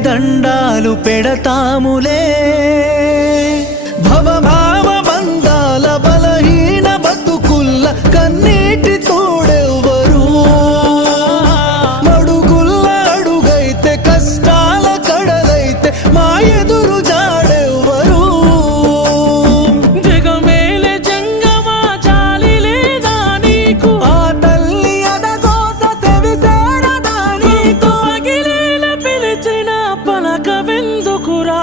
దండాలు పెడతాములే భవభావ బంధాల బలహీన బతుకుల్ల కన్నీటి తోడెవ్వరు మడుగుల్ల అడుగైతే కష్టాల కడలైతే మా ఎదురు జాడెవ్వరు జగమేలే జంగమా జాలి లేదా నీకు ఆ తల్లి అదగోస సెవిసేరదా నీకు పగిలేల పిలిచిన పలకవెందుకురా